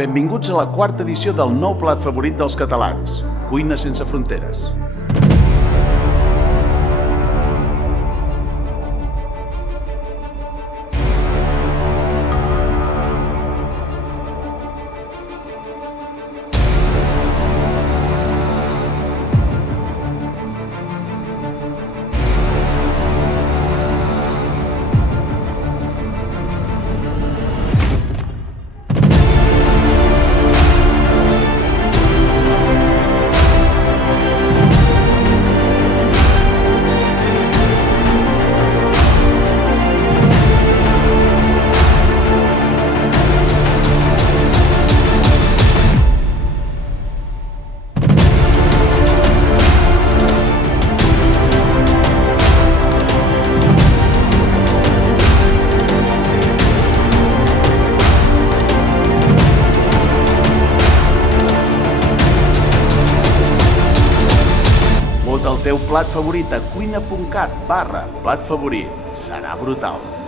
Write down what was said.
Benvinguts a la quarta edició del nou plat favorit dels catalans, Cuina sense fronteres. Vota el teu plat favorit a cuina.cat/plat favorit. Serà brutal.